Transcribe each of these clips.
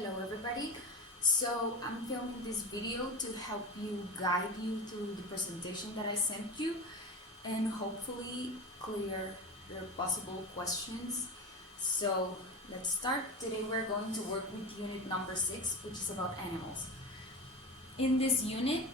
Hello everybody. So I'm filming this video to help you guide you through the presentation that I sent you and hopefully clear your possible questions. So let's start. Today we're going to work with unit number 6, which is about animals. In this unit,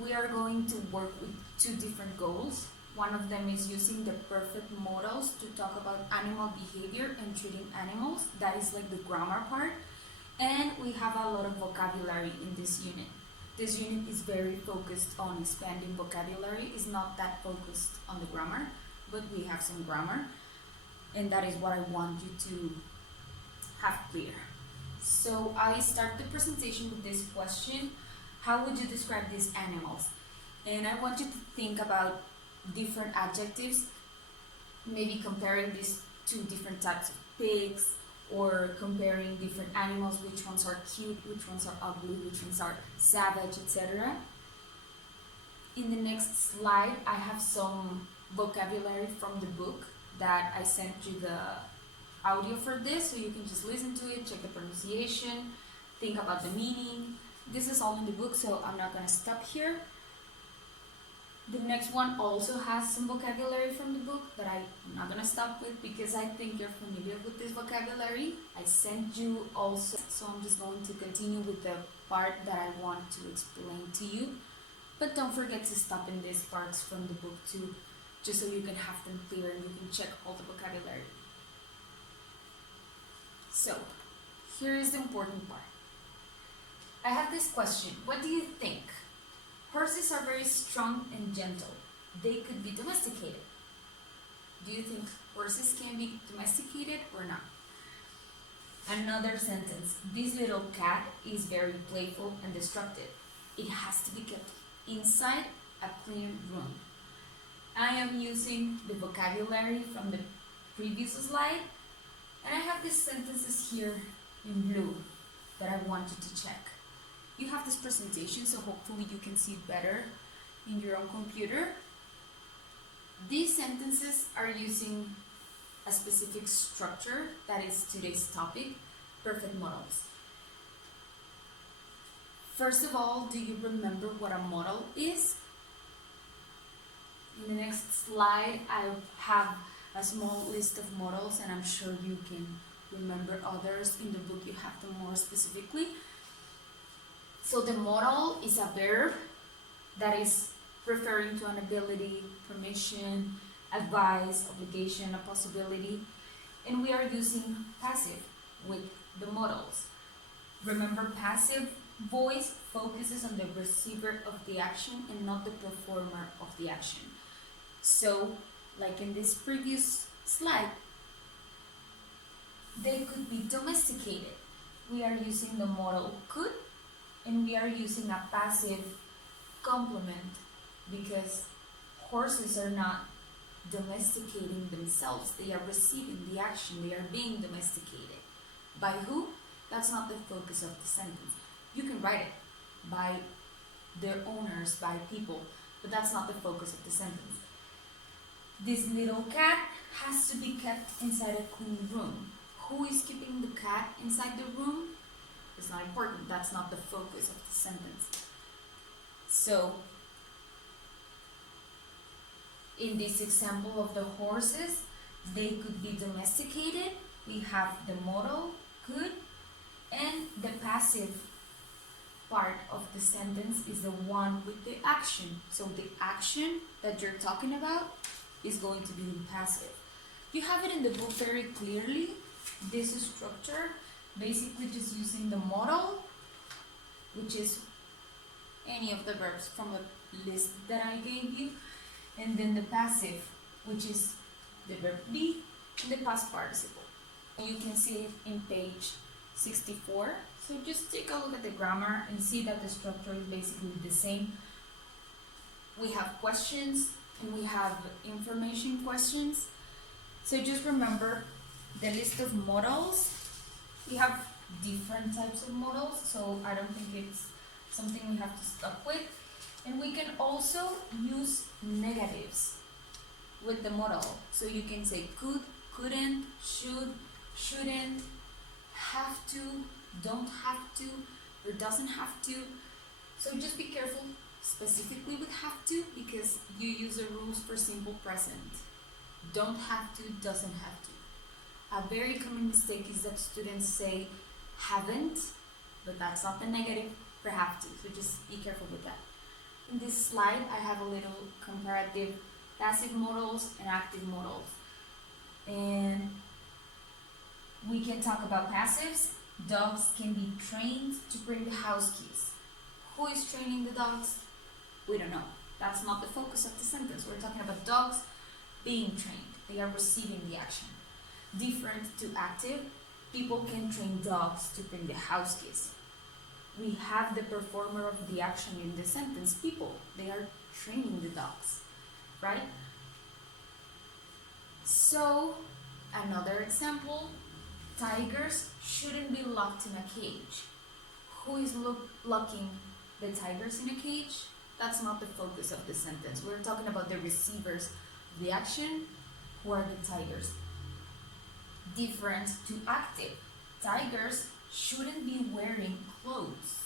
we are going to work with two different goals. One of them is using the perfect modals to talk about animal behavior and treating animals. That is like the grammar part. And we have a lot of vocabulary in this unit. This unit is very focused on expanding vocabulary. It's not that focused on the grammar, but we have some grammar. And that is what I want you to have clear. So I start the presentation with this question. How would you describe these animals? And I want you to think about different adjectives, maybe comparing these two different types of pigs, or comparing different animals, which ones are cute, which ones are ugly, which ones are savage, etc. In the next slide, I have some vocabulary from the book that I sent you the audio for this, so you can just listen to it, check the pronunciation, think about the meaning. This is all in the book, so I'm not going to stop here. The next one also has some vocabulary from the book that I'm not going to stop with because I think you're familiar with this vocabulary. I sent you also, so I'm just going to continue with the part that I want to explain to you. But don't forget to stop in these parts from the book too, just so you can have them clear and you can check all the vocabulary. So, here is the important part. I have this question. What do you think? Horses are very strong and gentle. They could be domesticated. Do you think horses can be domesticated or not? Another sentence. This little cat is very playful and destructive. It has to be kept inside a clean room. I am using the vocabulary from the previous slide, and I have these sentences here in blue that I want you to check. You have this presentation, so hopefully you can see it better in your own computer. These sentences are using a specific structure that is today's topic, perfect modals. First of all, do you remember what a modal is? In the next slide, I have a small list of modals, and I'm sure you can remember others. In the book, you have them more specifically. So the modal is a verb that is referring to an ability, permission, advice, obligation, a possibility. And we are using passive with the modals. Remember, passive voice focuses on the receiver of the action and not the performer of the action. So, like in this previous slide, they could be domesticated. We are using the modal could, and we are using a passive complement because horses are not domesticating themselves. They are receiving the action. They are being domesticated. By who? That's not the focus of the sentence. You can write it by their owners, by people, but that's not the focus of the sentence. This little cat has to be kept inside a clean room. Who is keeping the cat inside the room? It's not important. That's not the focus of the sentence. So, in this example of the horses, they could be domesticated. We have the modal, could, and the passive part of the sentence is the one with the action. So the action that you're talking about is going to be in passive. You have it in the book very clearly, this structure. Basically just using the modal, which is any of the verbs from a list that I gave you, and then the passive, which is the verb be and the past participle. You can see it in page 64. So just take a look at the grammar and see that the structure is basically the same. We have questions and we have information questions. So just remember the list of modals. We have different types of modals, so I don't think it's something we have to stop with. And we can also use negatives with the modal. So you can say could, couldn't, should, shouldn't, have to, don't have to, or doesn't have to. So just be careful specifically with have to, because you use the rules for simple present. Don't have to, doesn't have to. A very common mistake is that students say haven't, but that's not the negative for have to, so just be careful with that. In this slide, I have a little comparative passive modals and active modals. And we can talk about passives. Dogs can be trained to bring the house keys. Who is training the dogs? We don't know. That's not the focus of the sentence. We're talking about dogs being trained. They are receiving the action. Different to active, people can train dogs to bring the house keys. We have the performer of the action in the sentence, people. They are training the dogs, right? So, another example, tigers shouldn't be locked in a cage. Who is locking the tigers in a cage? That's not the focus of the sentence. We're talking about the receivers of the action, who are the tigers. Different to active, tigers shouldn't be wearing clothes.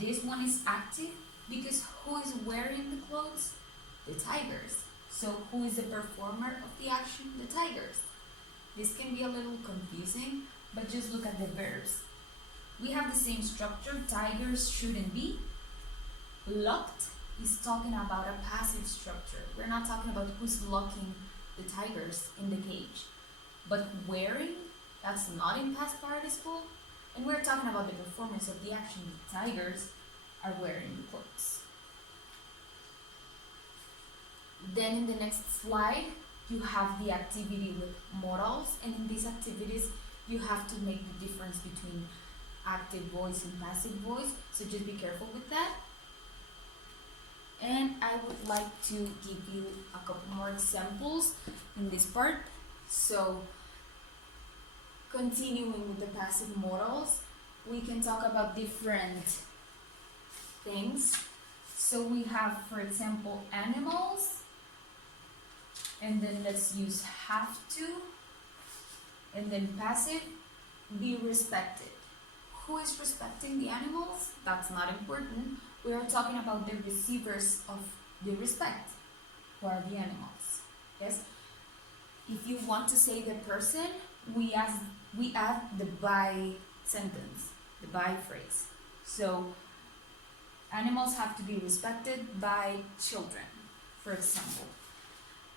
This one is active because who is wearing the clothes? The tigers. So who is the performer of the action? The tigers. This can be a little confusing, but just look at the verbs. We have the same structure. Tigers shouldn't be. Locked is talking about a passive structure. We're not talking about who's locking the tigers in the cage. But wearing, that's not in past participle. And we're talking about the performance of the action. The tigers are wearing the clothes. Then in the next slide, you have the activity with modals. And in these activities, you have to make the difference between active voice and passive voice. So just be careful with that. And I would like to give you a couple more examples in this part. So, continuing with the passive modals, we can talk about different things. So we have, for example, animals, and then let's use have to, and then passive, be respected. Who is respecting the animals? That's not important. We are talking about the receivers of the respect, who are the animals. Yes? If you want to say the person, we add the by sentence, the by phrase. So, animals have to be respected by children, for example.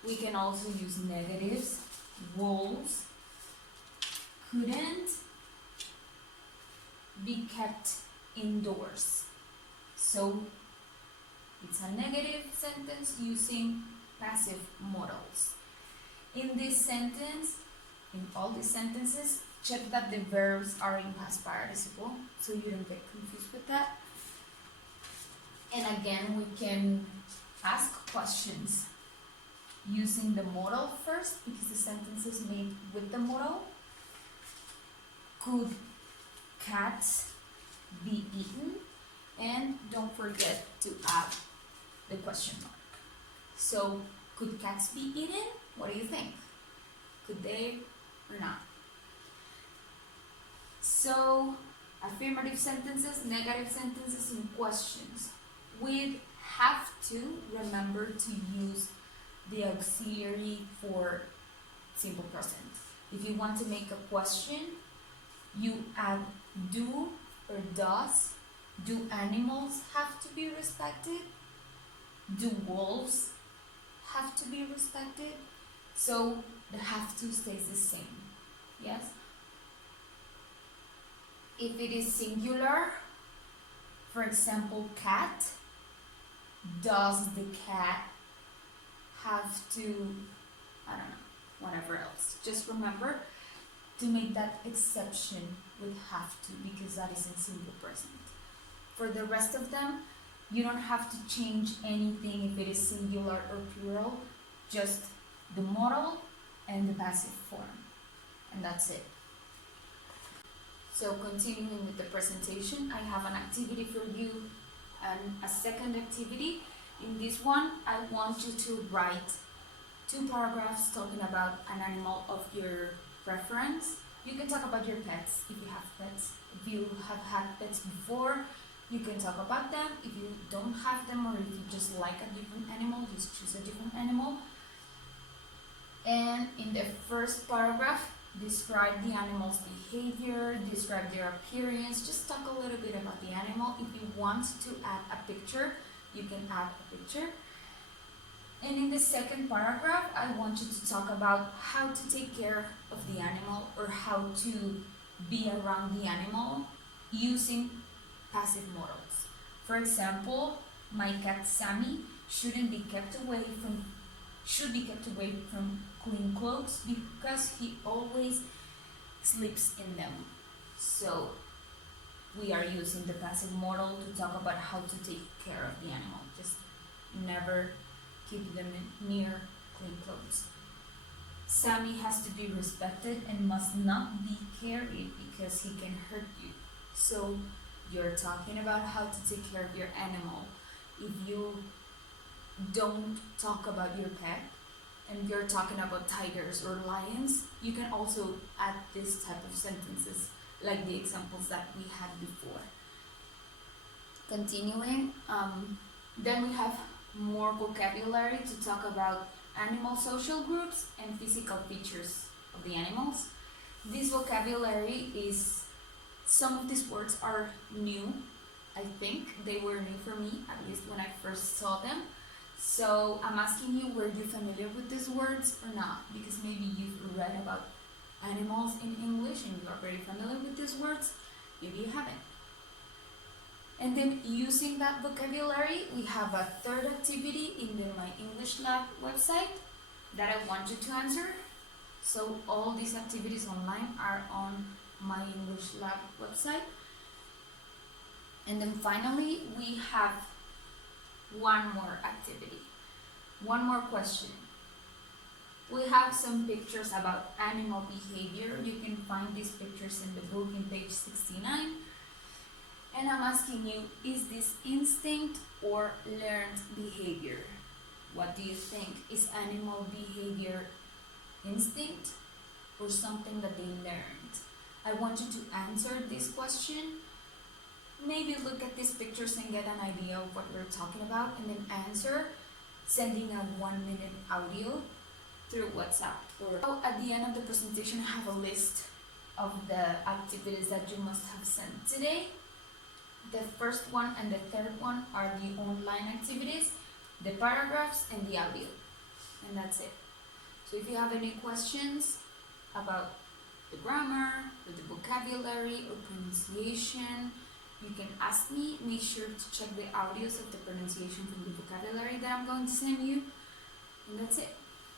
We can also use negatives. Wolves couldn't be kept indoors. So, it's a negative sentence using passive modals. In this sentence, in all these sentences, check that the verbs are in past participle, so you don't get confused with that. And again, we can ask questions using the modal first, because the sentence is made with the modal. Could cats be eaten? And don't forget to add the question mark. So, could cats be eaten? What do you think? Could they or not? So, affirmative sentences, negative sentences, and questions. With have to, remember to use the auxiliary for simple present. If you want to make a question, you add do or does. Do animals have to be respected? Do wolves have to be respected? So the have to stays the same. Yes? If it is singular, for example, cat, does the cat have to, I don't know, whatever else. Just remember to make that exception with have to, because that is in simple present. For the rest of them, you don't have to change anything if it is singular or plural, just the modal and the passive form. And that's it. So continuing with the presentation, I have an activity for you and a second activity. In this one, I want you to write 2 paragraphs talking about an animal of your preference, You can talk about your pets if you have pets. If you have had pets before, you can talk about them. If you don't have them, or if you just like a different animal, just choose a different animal. And in the first paragraph, describe the animal's behavior, describe their appearance, just talk a little bit about the animal. If you want to add a picture, you can add a picture. And in the second paragraph, I want you to talk about how to take care of the animal, or how to be around the animal using passive modals. For example, my cat Sammy should be kept away from clean clothes because he always sleeps in them. So we are using the passive modal to talk about how to take care of the animal. Just never keep them near clean clothes. Sammy has to be respected and must not be carried because he can hurt you. So you're talking about how to take care of your animal. If you don't talk about your pet and you're talking about tigers or lions, you can also add this type of sentences like the examples that we had before. Continuing, then we have more vocabulary to talk about animal social groups and physical features of the animals. This vocabulary is, some of these words are new. I think they were new for me, at least when I first saw them. So I'm asking you, were you familiar with these words or not? Because maybe you've read about animals in English and you are very familiar with these words. Maybe you haven't. And then using that vocabulary, we have a third activity in the My English Lab website that I want you to answer. So all these activities online are on My English Lab website. And then finally, we have one more activity, one more question. We have some pictures about animal behavior. You can find these pictures in the book in page 69. And I'm asking you, is this instinct or learned behavior? What do you think? Is animal behavior instinct or something that they learned? I want you to answer this question. Maybe look at these pictures and get an idea of what we're talking about, and then answer, sending a 1-minute audio through WhatsApp. Or at the end of the presentation, I have a list of the activities that you must have sent today. The first one and the third one are the online activities, the paragraphs, and the audio. And that's it. So if you have any questions about the grammar, or the vocabulary, or pronunciation, you can ask me. Make sure to check the audios of the pronunciation from the vocabulary that I'm going to send you. And that's it.